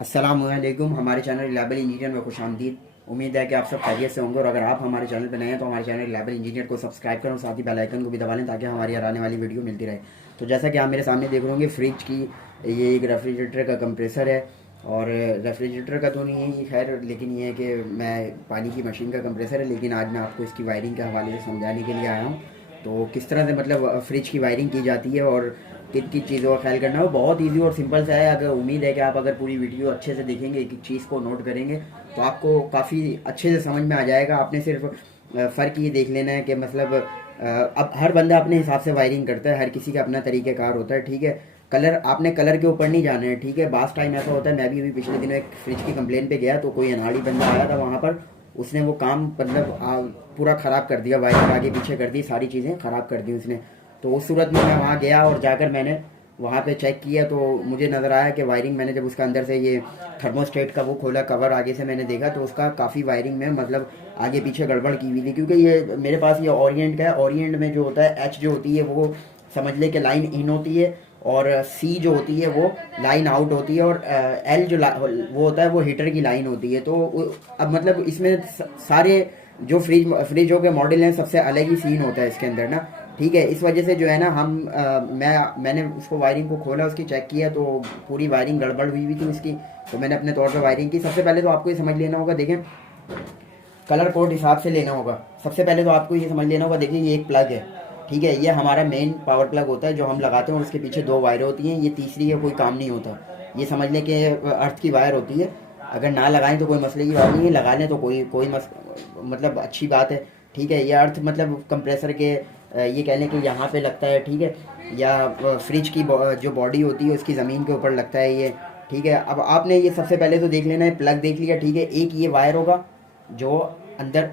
अस्सलामुअलैकुम। हमारे channel reliable engineer में खुशामदीद। उम्मीद है कि आप सब खैरियत से होंगे और अगर आप हमारे चैनल पर नए हैं तो हमारे चैनल रिलायबल इंजीनियर को सब्सक्राइब करें और साथ ही बेल आइकन को भी दबा लें ताकि हमारी आने वाली वीडियो मिलती रहे। तो जैसा कि आप मेरे सामने देख रहे होंगे फ्रिज की, ये एक रेफ्रिजरेटर का कंप्रेसर है। और रेफ्रिजरेटर का तो नहीं है ये, खैर, लेकिन ये है कि मैं पानी की मशीन का कंप्रेसर है। लेकिन आज मैं आपको इसकी वायरिंग के हवाले से समझाने के लिए आया हूँ। तो किस तरह से मतलब फ्रिज की वायरिंग की जाती है और किन किन चीज़ों का ख्याल करना है, वो बहुत इजी और सिंपल सा है। अगर उम्मीद है कि आप अगर पूरी वीडियो अच्छे से देखेंगे, एक एक चीज़ को नोट करेंगे तो आपको काफ़ी अच्छे से समझ में आ जाएगा। आपने सिर्फ फ़र्क ये देख लेना है कि मतलब अब हर बंदा अपने हिसाब से वायरिंग करता है, हर किसी का अपना तरीक़ाकार होता है, ठीक है। कलर, आपने कलर के ऊपर नहीं जाना है, ठीक है। बास टाइम ऐसा होता है, मैं भी अभी पिछले दिनों एक फ्रिज की कंप्लेन पे गया तो कोई अनाड़ी बंदा आया था वहाँ पर, उसने वो काम मतलब पूरा ख़राब कर दिया, वायरिंग आगे पीछे कर दी, सारी चीज़ें ख़राब कर दी उसने। तो उस सूरत में मैं वहाँ गया और जाकर मैंने वहाँ पे चेक किया तो मुझे नज़र आया कि वायरिंग, मैंने जब उसका अंदर से ये थर्मोस्टेट का वो खोला कवर, आगे से मैंने देखा तो उसका काफ़ी वायरिंग में मतलब आगे पीछे गड़बड़ की हुई थी। क्योंकि ये मेरे पास ये ओरिएंट का है, ओरिएंट में जो होता है एच जो होती है वो समझ ले कि लाइन इन होती है और सी जो होती है वो लाइन आउट होती है और एल जो वो होता है वो हीटर की लाइन होती है। तो अब मतलब इसमें सारे जो फ्रिजों के मॉडल हैं सबसे अलग ही सीन होता है इसके अंदर ना, ठीक है। इस वजह से जो है ना मैंने उसको वायरिंग को खोला, उसकी चेक किया तो पूरी वायरिंग गड़बड़ हुई हुई थी उसकी। तो मैंने अपने तौर पर वायरिंग की। सबसे पहले तो आपको ये समझ लेना होगा, देखें, कलर कोड हिसाब से लेना होगा। सबसे पहले तो आपको ये समझ लेना होगा, देखिए ये एक प्लग है, ठीक है। ये हमारा मेन पावर प्लग होता है जो हम लगाते हैं और उसके पीछे दो वायर होती हैं, ये तीसरी है कोई काम नहीं होता। ये समझ लें कि अर्थ की वायर होती है। अगर ना लगाएं तो कोई मसले की बात नहीं है, लगा लें तो कोई मतलब अच्छी बात है, ठीक है। ये अर्थ मतलब कंप्रेसर के ये कह लें कि यहाँ पे लगता है, ठीक है। या फ्रिज की जो बॉडी होती है उसकी ज़मीन के ऊपर लगता है ये, ठीक है। अब आपने ये सबसे पहले तो देख लेना है, प्लग देख लिया, ठीक है। एक ये वायर होगा जो अंदर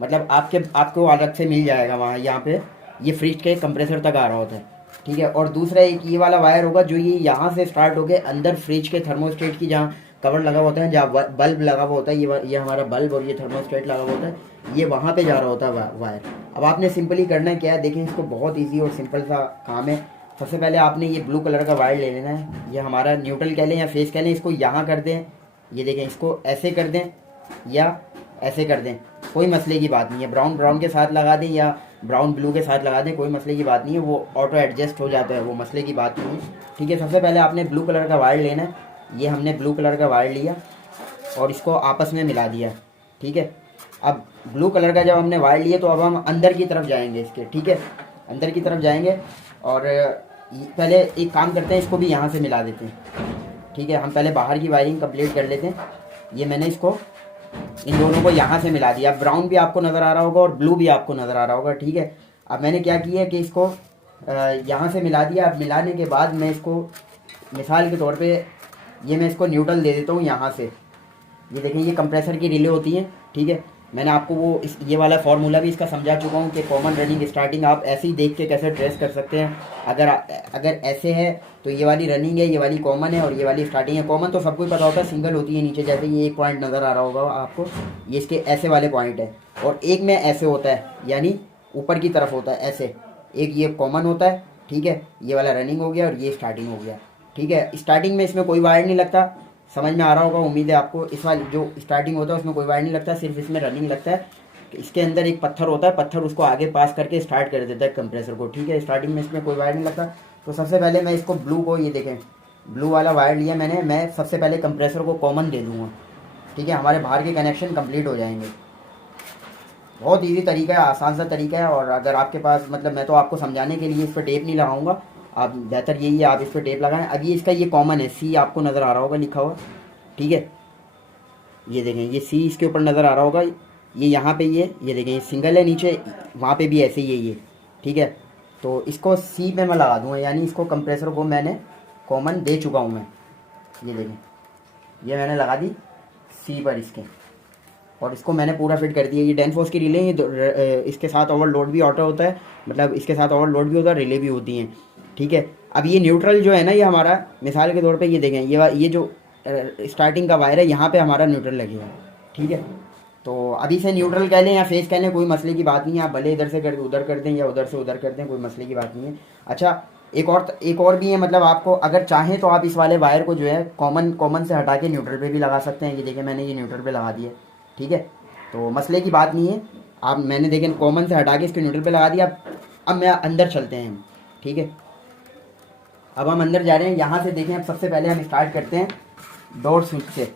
मतलब आपको अलग से मिल जाएगा वहाँ, यहाँ पे ये फ्रिज के कंप्रेसर तक आ रहा होता है, ठीक है। और दूसरा एक ये वाला वायर होगा जो ये यहाँ से स्टार्ट होके अंदर फ्रिज के थर्मोस्टेट की जहाँ कवर लगा हुआ होता है, जहाँ बल्ब लगा हुआ होता है, ये हमारा बल्ब और ये थर्मोस्टेट लगा हुआ होता है, ये वहाँ पे जा रहा होता है वायर। अब आपने सिंपली करना क्या है, देखें, इसको बहुत ईजी और सिंपल सा काम है। सबसे पहले आपने ये ब्लू कलर का वायर ले लेना है, ये हमारा न्यूट्रल कह लें या फेस कह लें, इसको यहाँ कर दें, ये देखें, इसको ऐसे कर दें या ऐसे कर दें, कोई मसले की बात नहीं है। ब्राउन ब्राउन के साथ लगा दें या ब्राउन ब्लू के साथ लगा दें, कोई मसले की बात नहीं है, वो ऑटो एडजस्ट हो जाता है, वो मसले की बात नहीं है, ठीक है। सबसे पहले आपने ब्लू कलर का वायर लेना है, ये हमने ब्लू कलर का वायर लिया और इसको आपस में मिला दिया, ठीक है। अब ब्लू कलर का जब हमने वायर लिया तो अब हम अंदर की तरफ जाएंगे इसके, ठीक है, अंदर की तरफ जाएंगे और पहले एक काम करते हैं, इसको भी यहाँ से मिला देते हैं, ठीक है। हम पहले बाहर की वायरिंग कंप्लीट कर लेते हैं। ये मैंने इसको इन दोनों को यहाँ से मिला दिया, ब्राउन भी आपको नज़र आ रहा होगा और ब्लू भी आपको नज़र आ रहा होगा, ठीक है। अब मैंने क्या किया कि इसको यहाँ से मिला दिया। अब मिलाने के बाद मैं इसको मिसाल के तौर पे ये मैं इसको न्यूट्रल दे देता हूँ यहाँ से। ये देखें, ये कंप्रेसर की रिले होती हैं, ठीक है। मैंने आपको वो ये वाला फार्मूला भी इसका समझा चुका हूँ कि कॉमन रनिंग स्टार्टिंग आप ऐसे ही देख के कैसे ट्रेस कर सकते हैं। अगर ऐसे है तो ये वाली रनिंग है, ये वाली कॉमन है और ये वाली स्टार्टिंग है। कॉमन तो सबको ही पता होता है, सिंगल होती है नीचे, जैसे ये एक पॉइंट नज़र आ रहा होगा आपको, ये इसके ऐसे वाले पॉइंट है और एक में ऐसे होता है, यानी ऊपर की तरफ होता है ऐसे। एक ये कॉमन होता है, ठीक है, ये वाला रनिंग हो गया और ये स्टार्टिंग हो गया, ठीक है। स्टार्टिंग में इसमें कोई वायर नहीं लगता, समझ में आ रहा होगा उम्मीद है आपको। इस वाली जो स्टार्टिंग होता है उसमें कोई वायर नहीं लगता, सिर्फ इसमें रनिंग लगता है। इसके अंदर एक पत्थर होता है, पत्थर उसको आगे पास करके स्टार्ट कर देता है कंप्रेसर को, ठीक है। स्टार्टिंग में इसमें कोई वायर नहीं लगता। तो सबसे पहले मैं इसको ब्लू को, ये देखें, ब्लू वाला वायर लिया मैंने, मैं सबसे पहले कंप्रेसर को कॉमन दे दूँगा, ठीक है। हमारे बाहर के कनेक्शन कंप्लीट हो जाएंगे। बहुत इजी तरीका है, आसान सा तरीका है। और अगर आपके पास मतलब, मैं तो आपको समझाने के लिए इस पर टेप नहीं लगाऊंगा, आप बेहतर यही है आप इस पर टेप लगाएं। अब ये इसका ये कॉमन है, सी आपको नज़र आ रहा होगा लिखा हुआ, ठीक है। ये देखें, ये सी इसके ऊपर नज़र आ रहा होगा, ये यहाँ पे ये देखें, ये सिंगल है नीचे, वहाँ पे भी ऐसे ही है ये, ठीक है। तो इसको सी पे मैं लगा दूँगा, यानी इसको कंप्रेसर को मैंने कॉमन दे चुका हूँ मैं। ये देखें, ये मैंने लगा दी सी पर इसके और इसको मैंने पूरा फिट कर दिया। ये डेनफोर्स की रिले, ये इसके साथ ओवरलोड भी ऑटो होता है, मतलब इसके साथ ओवरलोड भी होता है, रिले भी होती हैं, ठीक है। अब ये न्यूट्रल जो है ना, ये हमारा मिसाल के तौर पे ये देखें, ये जो स्टार्टिंग का वायर है यहाँ पे हमारा न्यूट्रल लगेगा, ठीक है। तो अभी से न्यूट्रल कह लें या फेस कह लें, कोई मसले की बात नहीं है। आप भले इधर से कर उधर कर दें या उधर से उधर कर दें, कोई मसले की बात नहीं है। अच्छा, एक और भी है, मतलब आपको अगर चाहें तो आप इस वाले वायर को जो है कॉमन से हटा के न्यूट्रल पे भी लगा सकते हैं। ये देखिए मैंने ये न्यूट्रल पे लगा दिया, ठीक है, तो मसले की बात नहीं है। आप मैंने देखें कॉमन से हटा के इसको न्यूट्रल पे लगा दिया। अब मैं अंदर चलते हैं, ठीक है, अब हम अंदर जा रहे हैं। यहाँ से देखें, अब सबसे पहले हम स्टार्ट करते हैं डोर स्विच से।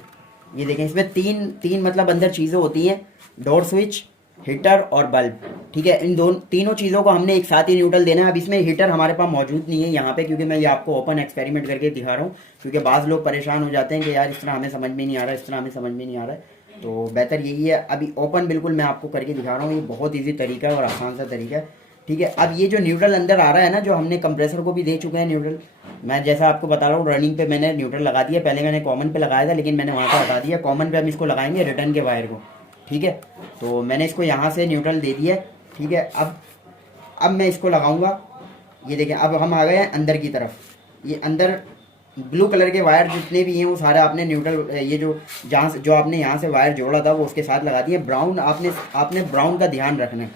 ये देखें इसमें तीन मतलब अंदर चीज़ें होती हैं, डोर स्विच, हीटर और बल्ब, ठीक है। इन तीनों चीज़ों को हमने एक साथ ही न्यूट्रल देना है। अब इसमें हीटर हमारे पास मौजूद नहीं है यहाँ पे, क्योंकि मैं ये आपको ओपन एक्सपेरिमेंट करके दिखा रहा हूँ, क्योंकि बाज़ लोग परेशान हो जाते हैं कि यार इस तरह हमें समझ में नहीं आ रहा है, इस तरह हमें समझ में नहीं आ रहा है। तो बेहतर यही है, अभी ओपन बिल्कुल मैं आपको करके दिखा रहा हूँ। ये बहुत ईजी तरीका है और आसान सा तरीका है, ठीक है। अब ये जो न्यूट्रल अंदर आ रहा है ना, जो हमने कंप्रेसर को भी दे चुके हैं न्यूट्रल, मैं जैसा आपको बता रहा हूँ रनिंग पे मैंने न्यूट्रल लगा दिया। पहले मैंने कॉमन पे लगाया था, लेकिन मैंने वहाँ पर हटा दिया। कॉमन पे हम इसको लगाएंगे रिटर्न के वायर को, ठीक है। तो मैंने इसको यहाँ से न्यूट्रल दे दिया, ठीक है। अब मैं इसको लगाऊंगा। ये देखें अब हम आ गए हैं अंदर की तरफ। ये अंदर ब्लू कलर के वायर जितने भी हैं वो सारे आपने न्यूट्रल, ये जो आपने यहाँ से वायर जोड़ा था वो उसके साथ लगा दिए। ब्राउन आपने ब्राउन का ध्यान रखना है,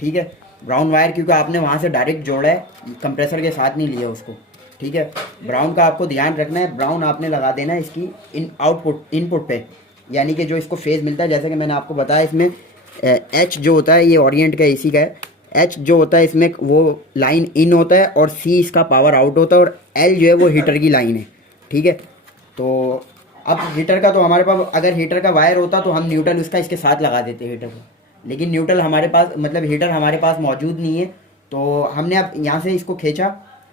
ठीक है, ब्राउन वायर, क्योंकि आपने वहाँ से डायरेक्ट जोड़ा है, कंप्रेसर के साथ नहीं लिया उसको, ठीक है। ब्राउन का आपको ध्यान रखना है। ब्राउन आपने लगा देना है इसकी इनपुट पे, यानी कि जो इसको फेज़ मिलता है। जैसे कि मैंने आपको बताया इसमें एच जो होता है ये ओरिएंट का एसी का है, एच जो होता है इसमें वो लाइन इन होता है और सी इसका पावर आउट होता है, और एल जो है वो हीटर की लाइन है, ठीक है। तो अब हीटर का तो हमारे पास, अगर हीटर का वायर होता तो हम न्यूट्रल उसका इसके साथ लगा देते हीटर को, लेकिन न्यूट्रल हमारे पास, मतलब हीटर हमारे पास मौजूद नहीं है। तो हमने अब यहाँ से इसको खींचा,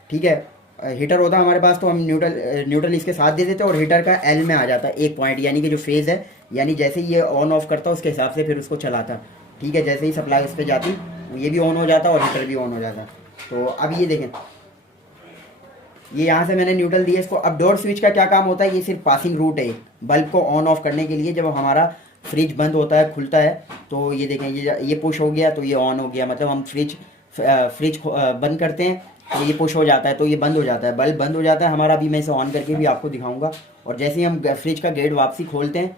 ठीक है। हीटर होता हमारे पास तो हम न्यूट्रल इसके साथ दे देते और हीटर का एल में आ जाता एक पॉइंट, यानी कि जो फेज़ है, यानी जैसे ही ये ऑन ऑफ करता उसके हिसाब से फिर उसको चलाता, ठीक है। जैसे ही सप्लाई इस पर जाती ये भी ऑन हो जाता और हीटर भी ऑन हो जाता। तो अब ये देखें, ये यहाँ से मैंने न्यूट्रल दिया इसको। अब डोर स्विच का क्या काम होता है, ये सिर्फ पासिंग रूट है बल्ब को ऑन ऑफ करने के लिए। जब हमारा फ्रिज बंद होता है, खुलता है, तो ये देखें ये पुश हो गया तो ये ऑन हो गया, मतलब हम फ्रिज बंद करते हैं तो ये पुश हो जाता है तो ये बंद हो जाता है, बल्ब बंद हो जाता है हमारा। अभी मैं इसे ऑन करके भी आपको दिखाऊंगा। और जैसे ही हम फ्रिज का गेट वापसी खोलते हैं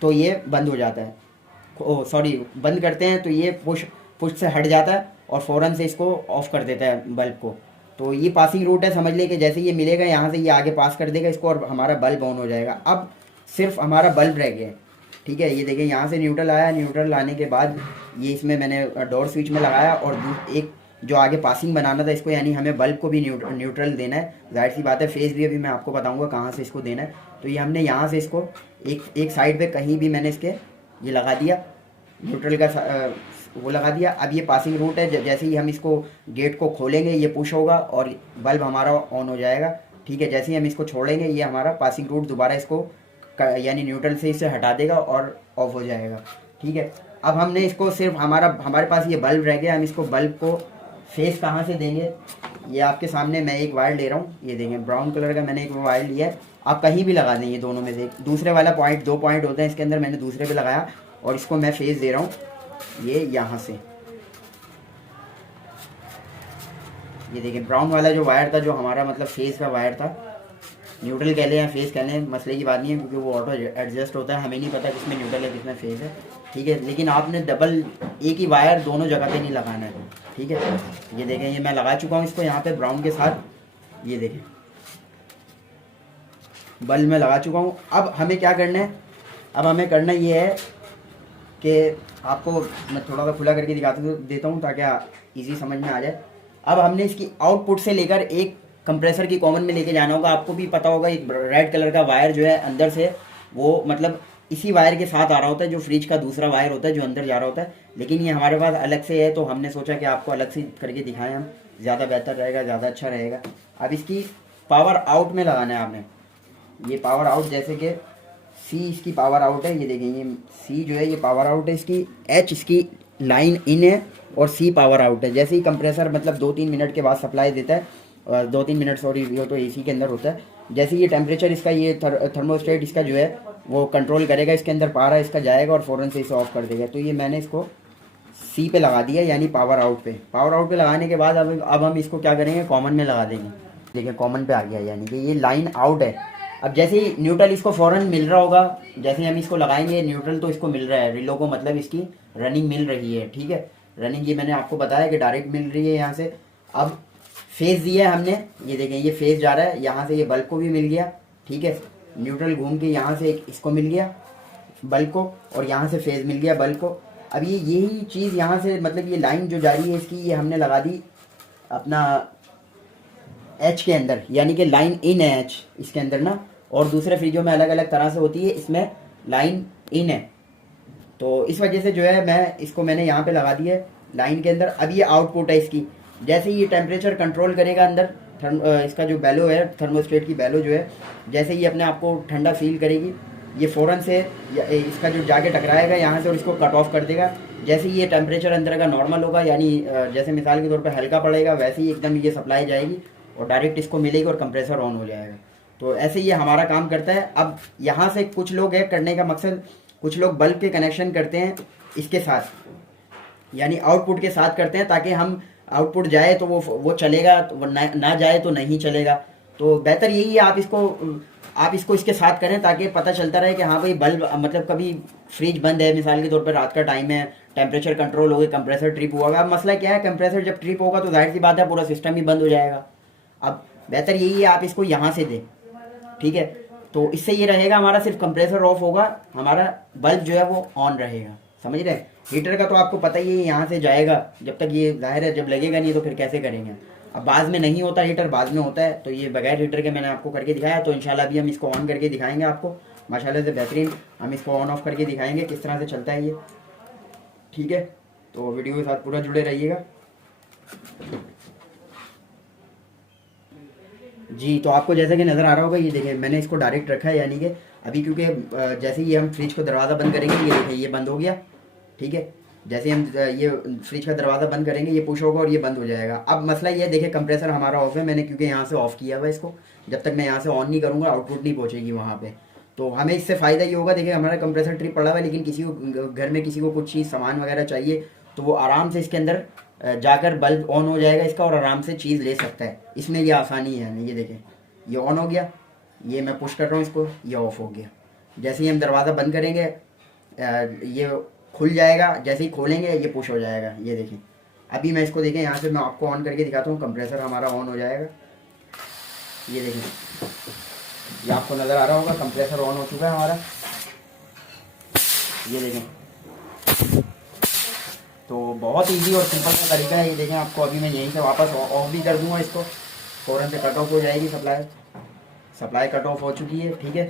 तो ये बंद हो जाता है, बंद करते हैं तो ये पुश से हट जाता है और फ़ौरन से इसको ऑफ़ कर देता है बल्ब को। तो ये पासिंग रूट है, समझ लें कि जैसे ये मिलेगा यहाँ से ये आगे पास कर देगा इसको और हमारा बल्ब ऑन हो जाएगा। अब सिर्फ हमारा बल्ब रह गया है, ठीक है। ये देखें यहाँ से न्यूट्रल आया, न्यूट्रल लाने के बाद ये इसमें मैंने डोर स्विच में लगाया और एक जो आगे पासिंग बनाना था इसको, यानी हमें बल्ब को भी न्यूट्रल देना है। जाहिर सी बात है फेज़ भी अभी मैं आपको बताऊँगा कहाँ से इसको देना है। तो ये हमने यहाँ से इसको एक साइड पर कहीं भी मैंने इसके ये लगा दिया, न्यूट्रल का वो लगा दिया। अब ये पासिंग रूट है, जैसे ही हम इसको गेट को खोलेंगे ये पुश होगा और बल्ब हमारा ऑन हो जाएगा, ठीक है। जैसे ही हम इसको छोड़ेंगे ये हमारा पासिंग रूट दोबारा इसको यानी न्यूट्रल से इसे हटा देगा और ऑफ हो जाएगा, ठीक है। अब हमने इसको सिर्फ हमारे पास ये बल्ब रह गया। हम इसको बल्ब को फेस कहाँ से देंगे, ये आपके सामने मैं एक वायर ले रहा हूँ। ये देखें ब्राउन कलर का मैंने एक वायर लिया है, आप कहीं भी लगा दें, ये दोनों में से दूसरे वाला पॉइंट, 2 पॉइंट होते हैं इसके अंदर, मैंने दूसरे पे लगाया और इसको मैं फेस दे रहा हूँ ये यहाँ से। ये देखिए ब्राउन वाला जो वायर था, जो हमारा मतलब फेस का वायर था, न्यूट्रल कह लें या फेस कह लें, मसले की बात नहीं है, क्योंकि वो ऑटो एडजस्ट होता है, हमें नहीं पता किसमें न्यूट्रल है किसमें फेस है, ठीक है। लेकिन आपने डबल एक ही वायर दोनों जगह पे नहीं लगाना है, ठीक है। ये देखें ये मैं लगा चुका हूँ इसको यहाँ पे ब्राउन के साथ। ये देखें बल्ब में लगा चुका हूँ। अब हमें क्या करना है, अब हमें करना ये है कि आपको मैं थोड़ा सा खुला करके देता हूँ ताकि इजी समझ में आ जाए। अब हमने इसकी आउटपुट से लेकर एक कंप्रेसर की कॉमन में लेके जाना होगा। आपको भी पता होगा एक रेड कलर का वायर जो है अंदर से वो मतलब इसी वायर के साथ आ रहा होता है, जो फ्रिज का दूसरा वायर होता है जो अंदर जा रहा होता है, लेकिन ये हमारे पास अलग से है। तो हमने सोचा कि आपको अलग से करके दिखाएं, हम ज़्यादा बेहतर रहेगा, ज़्यादा अच्छा रहेगा। अब इसकी पावर आउट में लगाना है आपने, ये पावर आउट, जैसे कि सी इसकी पावर आउट है, ये देखें ये सी जो है ये पावर आउट है इसकी, एच इसकी लाइन इन है और सी पावर आउट है। जैसे ही कंप्रेसर मतलब 2-3 मिनट के बाद सप्लाई देता है, और 2-3 मिनट सॉरी वो तो एसी के अंदर होता है, जैसे ये टेम्परेचर इसका ये थर्मोस्टेट इसका जो है वो कंट्रोल करेगा, इसके अंदर पारा इसका जाएगा और फ़ौरन से इसे ऑफ कर देगा। तो ये मैंने इसको सी पे लगा दिया, यानी पावर आउट पे। पावर आउट पे लगाने के बाद अब हम इसको क्या करेंगे, कॉमन में लगा देंगे। देखिए कॉमन पे आ गया, यानी कि ये लाइन आउट है। अब जैसे ही न्यूट्रल इसको फ़ौरन मिल रहा होगा, जैसे ही हम इसको लगाएंगे न्यूट्रल तो इसको मिल रहा है, रिलो को मतलब इसकी रनिंग मिल रही है, ठीक है। रनिंग ये मैंने आपको बताया कि डायरेक्ट मिल रही है यहाँ से। अब फेज़ दिया है हमने, ये देखें ये फेज़ जा रहा है, यहाँ से ये बल्ब को भी मिल गया, ठीक है। न्यूट्रल घूम के यहाँ से इसको मिल गया बल्ब को, और यहाँ से फेज़ मिल गया बल्ब को। अब ये यही चीज़ यहाँ से मतलब ये लाइन जो जा रही है इसकी, ये हमने लगा दी अपना एच के अंदर, यानी कि लाइन इन है एच इसके अंदर ना, और दूसरे फ्रिजों में अलग अलग तरह से होती है, इसमें लाइन इन है। तो इस वजह से जो है मैंने यहाँ पे लगा दी है लाइन के अंदर। अब ये आउटपुट है इसकी, जैसे ये टेम्परेचर कंट्रोल करेगा अंदर, इसका जो बैलो है थर्मोस्टेट की बैलो जो है, जैसे ये अपने आप को ठंडा फील करेगी, ये फ़ौरन से इसका जो जाके टकराएगा यहाँ से और इसको कट ऑफ कर देगा। जैसे ये टेम्परेचर अंदर का नॉर्मल होगा, यानी जैसे मिसाल के तौर पर हल्का पड़ेगा, वैसे ही एकदम ये सप्लाई जाएगी और डायरेक्ट इसको मिलेगी और कंप्रेसर ऑन हो जाएगा। तो ऐसे ये हमारा काम करता है। अब यहाँ से कुछ लोग है करने का मकसद, कुछ लोग बल्ब के कनेक्शन करते हैं इसके साथ, यानी आउटपुट के साथ करते हैं, ताकि हम आउटपुट जाए तो वो चलेगा, तो ना जाए तो नहीं चलेगा। तो बेहतर यही है आप इसको इसके साथ करें, ताकि पता चलता रहे कि हाँ भाई बल्ब मतलब कभी फ्रिज बंद है, मिसाल के तौर पर रात का टाइम है, टेम्परेचर कंट्रोल हो गई, कंप्रेसर ट्रिप हुआ। अब मसला क्या है, कंप्रेसर जब ट्रिप होगा तो जाहिर सी बात है पूरा सिस्टम ही बंद हो जाएगा। अब बेहतर यही है आप इसको यहाँ से दें, ठीक है। तो इससे ये रहेगा हमारा सिर्फ कंप्रेसर ऑफ होगा, हमारा बल्ब जो है वो ऑन रहेगा, समझ रहे हैं। हीटर का तो आपको पता ही है यहाँ से जाएगा, जब तक ये जाहिर है जब लगेगा नहीं तो फिर कैसे करेंगे। अब बाद में नहीं होता हीटर, बाद में होता है, तो ये बगैर हीटर के मैंने आपको करके दिखाया। तो इंशाल्लाह अभी हम इसको ऑन करके दिखाएंगे आपको, माशाल्लाह से बेहतरीन हम इसको ऑन ऑफ करके दिखाएंगे किस तरह से चलता है ये, ठीक है। तो वीडियो के साथ पूरा जुड़े रहिएगा जी। तो आपको जैसा कि नज़र आ रहा होगा, ये देखिए मैंने इसको डायरेक्ट रखा है, यानी कि अभी क्योंकि जैसे ही हम फ्रिज को दरवाज़ा बंद करेंगे, ये देखिए ये बंद हो गया, ठीक है। जैसे हम ये फ्रिज का दरवाज़ा बंद करेंगे, ये पुश होगा और ये बंद हो जाएगा। अब मसला ये देखिए कंप्रेसर हमारा ऑफ है, मैंने क्योंकि यहाँ से ऑफ़ किया हुआ इसको, जब तक मैं यहाँ से ऑन नहीं करूँगा आउटपुट नहीं पहुँचेगी वहाँ पे। तो हमें इससे फ़ायदा ये होगा, देखिए हमारा कंप्रेसर ट्रिप पड़ा हुआ है, लेकिन किसी को घर में किसी को कुछ चीज़ सामान वगैरह चाहिए तो वो आराम से इसके अंदर जाकर बल्ब ऑन हो जाएगा इसका, और आराम से चीज़ ले सकता है। इसमें ये आसानी है, ये देखें ये ऑन हो गया, ये मैं पुश कर रहा हूँ इसको, ये ऑफ़ हो गया। जैसे ही हम दरवाज़ा बंद करेंगे ये खुल जाएगा, जैसे ही खोलेंगे ये पुश हो जाएगा, ये देखें। अभी मैं इसको देखें यहाँ से मैं आपको ऑन करके दिखाता हूँ, कंप्रेसर हमारा ऑन हो जाएगा, ये देखें, ये आपको नज़र आ रहा होगा कंप्रेसर ऑन हो चुका है हमारा, ये देखें। तो बहुत इजी और सिंपल सा तरीका है, ये देखें। आपको अभी मैं यहीं से वापस ऑफ भी कर दूँगा इसको, फ़ौरन से कट ऑफ हो जाएगी सप्लाई कट ऑफ हो चुकी है, ठीक है।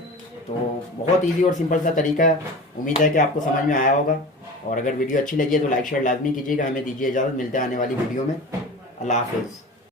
तो बहुत इजी और सिंपल सा तरीका है, उम्मीद है कि आपको समझ में आया होगा। और अगर वीडियो अच्छी लगी है तो लाइक शेयर लाजमी कीजिएगा। हमें दीजिए इजाज़त, मिलते हैं आने वाली वीडियो में। अल्लाह हाफिज़।